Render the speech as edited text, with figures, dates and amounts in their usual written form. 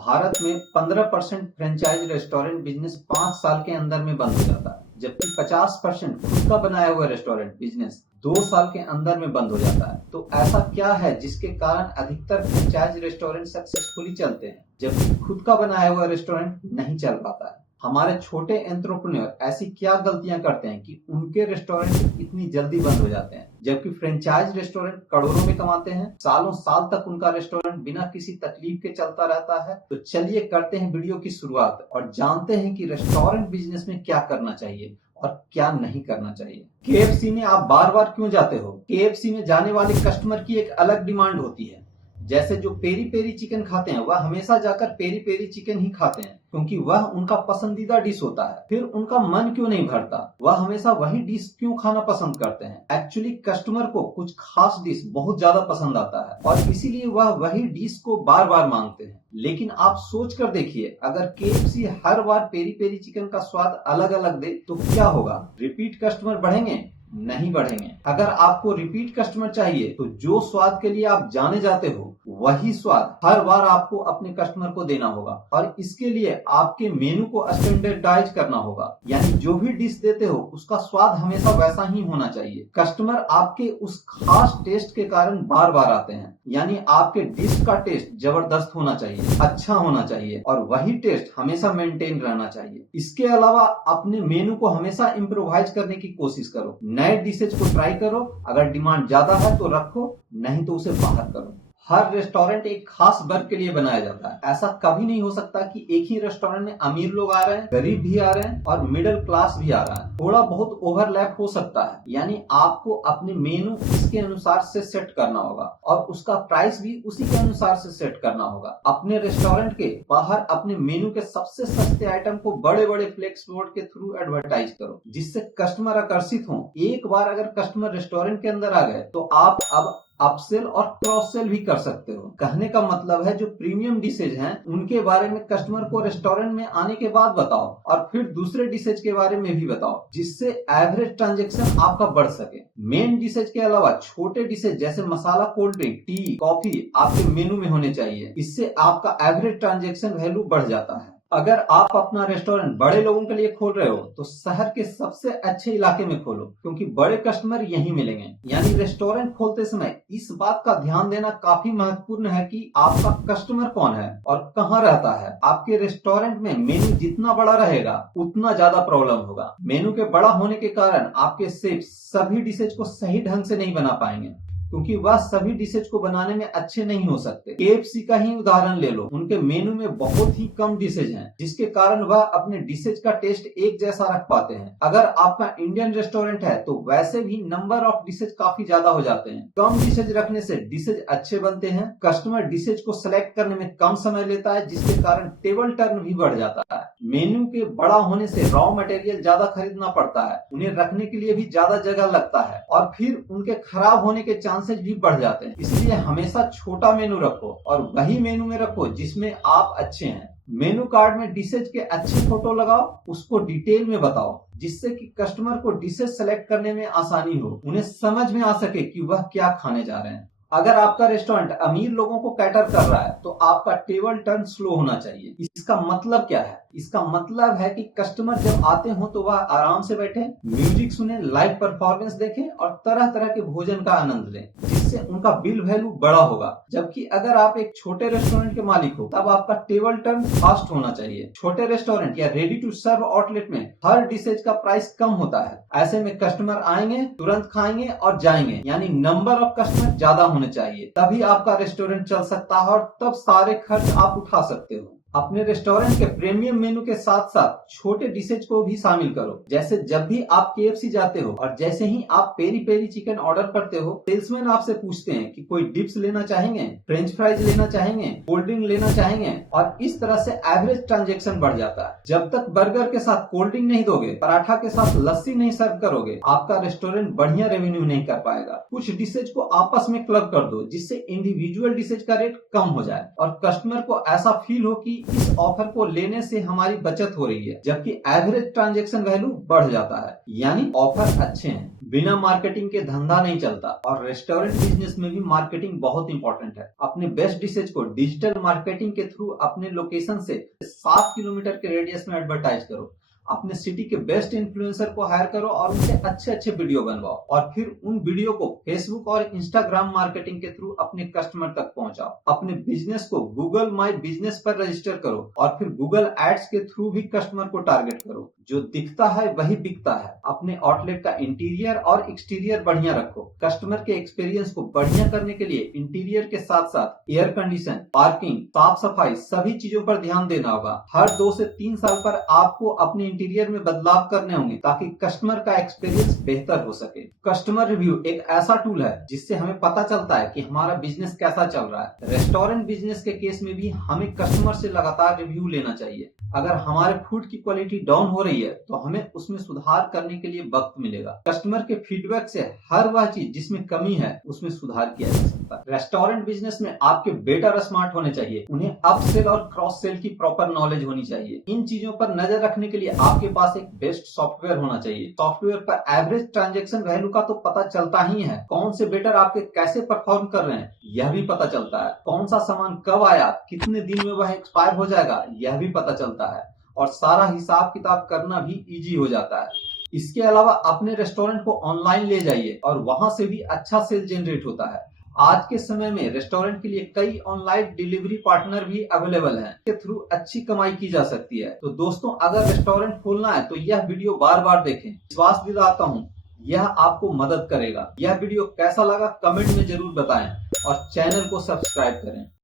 भारत में 15% franchise restaurant business 5 साल के अंदर में बंद हो जाता है, जबकि 50% खुद का बनाया हुआ रेस्टोरेंट बिजनेस 2 साल के अंदर में बंद हो जाता है। तो ऐसा क्या है जिसके कारण अधिकतर फ्रेंचाइज रेस्टोरेंट सक्सेसफुली चलते हैं, जबकि खुद का बनाया हुआ रेस्टोरेंट नहीं चल पाता है? हमारे छोटे एंटरप्रेन्योर ऐसी क्या गलतियां करते हैं कि उनके रेस्टोरेंट इतनी जल्दी बंद हो जाते हैं, जबकि फ्रेंचाइज रेस्टोरेंट करोड़ों में कमाते हैं, सालों साल तक उनका रेस्टोरेंट बिना किसी तकलीफ के चलता रहता है? तो चलिए करते हैं वीडियो की शुरुआत और जानते हैं कि रेस्टोरेंट बिजनेस में क्या करना चाहिए और क्या नहीं करना चाहिए। केएफसी में आप बार बार क्यों जाते हो? केएफसी में जाने वाले कस्टमर की एक अलग डिमांड होती है। जैसे जो पेरी पेरी चिकन खाते हैं वह हमेशा जाकर पेरी पेरी चिकन ही खाते हैं, क्योंकि वह उनका पसंदीदा डिश होता है। फिर उनका मन क्यों नहीं भरता? वह हमेशा वही डिश क्यों खाना पसंद करते हैं? एक्चुअली कस्टमर को कुछ खास डिश बहुत ज्यादा पसंद आता है और इसीलिए वह वही डिश को बार बार मांगते हैं। लेकिन आप सोच कर देखिए, अगर केएफसी हर बार पेरी पेरी चिकन का स्वाद अलग अलग दे तो क्या होगा? रिपीट कस्टमर बढ़ेंगे? नहीं बढ़ेंगे। अगर आपको रिपीट कस्टमर चाहिए तो जो स्वाद के लिए आप जाने जाते हो वही स्वाद हर बार आपको अपने कस्टमर को देना होगा, और इसके लिए आपके मेनू को स्टैंडर्डाइज करना होगा। यानी जो भी डिश देते हो उसका स्वाद हमेशा वैसा ही होना चाहिए। कस्टमर आपके उस खास टेस्ट के कारण बार बार आते हैं, यानी आपके डिश का टेस्ट जबरदस्त होना चाहिए, अच्छा होना चाहिए और वही टेस्ट हमेशा मेंटेन रहना चाहिए। इसके अलावा अपने मेनू को हमेशा इम्प्रोवाइज करने की कोशिश करो, नए डिशेज को ट्राई करो। अगर डिमांड ज्यादा है तो रखो, नहीं तो उसे बाहर करो। हर रेस्टोरेंट एक खास वर्ग के लिए बनाया जाता है। ऐसा कभी नहीं हो सकता कि एक ही रेस्टोरेंट में अमीर लोग आ रहे हैं, गरीब भी आ रहे हैं और मिडिल क्लास भी आ रहा है। थोड़ा बहुत ओवरलैप हो सकता है, यानी आपको अपने मेनू इसके अनुसार से सेट करना होगा और उसका प्राइस भी उसी के अनुसार से सेट करना होगा। अपने रेस्टोरेंट के बाहर अपने मेनू के सबसे सस्ते आइटम को बड़े बड़े फ्लेक्स बोर्ड के थ्रू एडवर्टाइज करो, जिससे कस्टमर आकर्षित हो। एक बार अगर कस्टमर रेस्टोरेंट के अंदर आ गए तो आप अब अपसेल और क्रॉस सेल भी कर सकते हो। कहने का मतलब है जो प्रीमियम डिशेज हैं उनके बारे में कस्टमर को रेस्टोरेंट में आने के बाद बताओ और फिर दूसरे डिशेज के बारे में भी बताओ, जिससे एवरेज ट्रांजैक्शन आपका बढ़ सके। मेन डिशेज के अलावा छोटे डिशेज जैसे मसाला, कोल्ड ड्रिंक, टी, कॉफी आपके मेनू में होने चाहिए। इससे आपका एवरेज ट्रांजैक्शन वैल्यू बढ़ जाता है। अगर आप अपना रेस्टोरेंट बड़े लोगों के लिए खोल रहे हो तो शहर के सबसे अच्छे इलाके में खोलो, क्योंकि बड़े कस्टमर यहीं मिलेंगे। यानी रेस्टोरेंट खोलते समय इस बात का ध्यान देना काफी महत्वपूर्ण है कि आपका कस्टमर कौन है और कहाँ रहता है। आपके रेस्टोरेंट में मेनू जितना बड़ा रहेगा उतना ज्यादा प्रॉब्लम होगा। मेनू के बड़ा होने के कारण आपके शेफ सभी डिशेज को सही ढंग से नहीं बना पाएंगे, क्योंकि वह सभी डिशेज को बनाने में अच्छे नहीं हो सकते। केएफसी का ही उदाहरण ले लो, उनके मेनू में बहुत ही कम डिशेज हैं, जिसके कारण वह अपने डिशेज का टेस्ट एक जैसा रख पाते हैं। अगर आपका इंडियन रेस्टोरेंट है तो वैसे भी नंबर ऑफ डिशेज काफी ज्यादा हो जाते हैं। कम डिशेज रखने से डिशेज अच्छे बनते हैं, कस्टमर डिशेज को सिलेक्ट करने में कम समय लेता है, जिसके कारण टेबल टर्न भी बढ़ जाता है। मेन्यू के बड़ा होने से रॉ मटेरियल ज्यादा खरीदना पड़ता है, उन्हें रखने के लिए भी ज्यादा जगह लगता है और फिर उनके खराब होने के चांसेस भी बढ़ जाते हैं। इसलिए हमेशा छोटा मेनू रखो और वही मेनू में रखो जिसमें आप अच्छे हैं। मेनू कार्ड में डिशेज के अच्छे फोटो लगाओ, उसको डिटेल में बताओ, जिससे कि कस्टमर को डिशेज सेलेक्ट करने में आसानी हो, उन्हें समझ में आ सके कि वह क्या खाने जा रहे हैं। अगर आपका रेस्टोरेंट अमीर लोगों को कैटर कर रहा है तो आपका टेबल टर्न स्लो होना चाहिए। इसका मतलब क्या है? इसका मतलब है कि कस्टमर जब आते हो तो वह आराम से बैठे, म्यूजिक सुने, लाइव परफॉर्मेंस देखें और तरह तरह के भोजन का आनंद लें, जिससे उनका बिल वैल्यू बड़ा होगा। जबकि अगर आप एक छोटे रेस्टोरेंट के मालिक हो तब आपका टेबल टर्न फास्ट होना चाहिए। छोटे रेस्टोरेंट या रेडी टू सर्व आउटलेट में हर डिशेज का प्राइस कम होता है। ऐसे में कस्टमर आएंगे, तुरंत खाएंगे और जाएंगे, यानी नंबर ऑफ कस्टमर ज्यादा होने चाहिए, तभी आपका रेस्टोरेंट चल सकता है और तब सारे खर्च आप उठा सकते हो। अपने रेस्टोरेंट के प्रीमियम मेनू के साथ साथ छोटे डिशेज को भी शामिल करो। जैसे जब भी आप केएफसी जाते हो और जैसे ही आप पेरी पेरी चिकन ऑर्डर करते हो, सेल्समैन आपसे पूछते हैं कि कोई डिप्स लेना चाहेंगे, फ्रेंच फ्राइज लेना चाहेंगे, कोल्ड ड्रिंक लेना चाहेंगे, और इस तरह से एवरेज ट्रांजैक्शन बढ़ जाता है। जब तक बर्गर के साथ कोल्ड ड्रिंक नहीं दोगे, पराठा के साथ लस्सी नहीं सर्व करोगे, आपका रेस्टोरेंट बढ़िया रेवेन्यू नहीं कर पाएगा। कुछ डिशेज को आपस में क्लब कर दो, जिससे इंडिविजुअल डिशेज का रेट कम हो जाए और कस्टमर को ऐसा फील हो कि इस ऑफर को लेने से हमारी बचत हो रही है, जबकि एवरेज ट्रांजैक्शन वैल्यू बढ़ जाता है। यानी ऑफर अच्छे हैं, बिना मार्केटिंग के धंधा नहीं चलता। और रेस्टोरेंट बिजनेस में भी मार्केटिंग बहुत इंपॉर्टेंट है। अपने बेस्ट डिशेज को डिजिटल मार्केटिंग के थ्रू अपने लोकेशन से 7 किलोमीटर के रेडियस में एडवर्टाइज करो। अपने सिटी के बेस्ट इन्फ्लुएंसर को हायर करो और उनसे अच्छे अच्छे वीडियो बनवाओ और फिर उन वीडियो को फेसबुक और इंस्टाग्राम मार्केटिंग के थ्रू अपने कस्टमर तक पहुंचाओ। अपने बिजनेस को गूगल माई बिजनेस पर रजिस्टर करो और फिर गूगल एड्स के थ्रू भी कस्टमर को टारगेट करो। जो दिखता है वही बिकता है। अपने आउटलेट का इंटीरियर और एक्सटीरियर बढ़िया रखो। कस्टमर के एक्सपीरियंस को बढ़िया करने के लिए इंटीरियर के साथ साथ एयर कंडीशन, पार्किंग, साफ सफाई सभी चीजों पर ध्यान देना होगा। हर 2 से 3 साल पर आपको अपने इंटीरियर में बदलाव करने होंगे ताकि कस्टमर का एक्सपीरियंस बेहतर हो सके। कस्टमर रिव्यू एक ऐसा टूल है जिससे हमें पता चलता है कि हमारा बिजनेस कैसा चल रहा है। रेस्टोरेंट बिजनेस के केस में भी हमें कस्टमर से लगातार रिव्यू लेना चाहिए। अगर हमारे फूड की क्वालिटी डाउन हो रही है तो हमें उसमें सुधार करने के लिए वक्त मिलेगा। कस्टमर के फीडबैक से हर वह चीज जिसमें कमी है उसमें सुधार किया जा सकता है। रेस्टोरेंट बिजनेस में आपके वेटर स्मार्ट होने चाहिए। उन्हें अपसेल और क्रॉस सेल की प्रॉपर नॉलेज होनी चाहिए। इन चीजों पर नजर रखने के लिए आपके पास एक बेस्ट सॉफ्टवेयर होना चाहिए। सॉफ्टवेयर पर एवरेज ट्रांजैक्शन वैल्यू का तो पता चलता ही है। कौन से वेटर आपके कैसे परफॉर्म कर रहे हैं यह भी पता चलता है। कौन सा सामान कब आया, कितने दिन में वह एक्सपायर हो जाएगा यह भी पता चलता है। और सारा हिसाब किताब करना भी इजी हो जाता है। इसके अलावा अपने रेस्टोरेंट को ऑनलाइन ले जाइए और वहां से भी अच्छा सेल जनरेट होता है। आज के समय में रेस्टोरेंट के लिए कई ऑनलाइन डिलीवरी पार्टनर भी अवेलेबल हैं, के थ्रू अच्छी कमाई की जा सकती है। तो दोस्तों, अगर रेस्टोरेंट खोलना है तो यह वीडियो बार बार देखें। विश्वास दिलाता हूँ यह आपको मदद करेगा। यह वीडियो कैसा लगा कमेंट में जरूर बताएं और चैनल को सब्सक्राइब करें।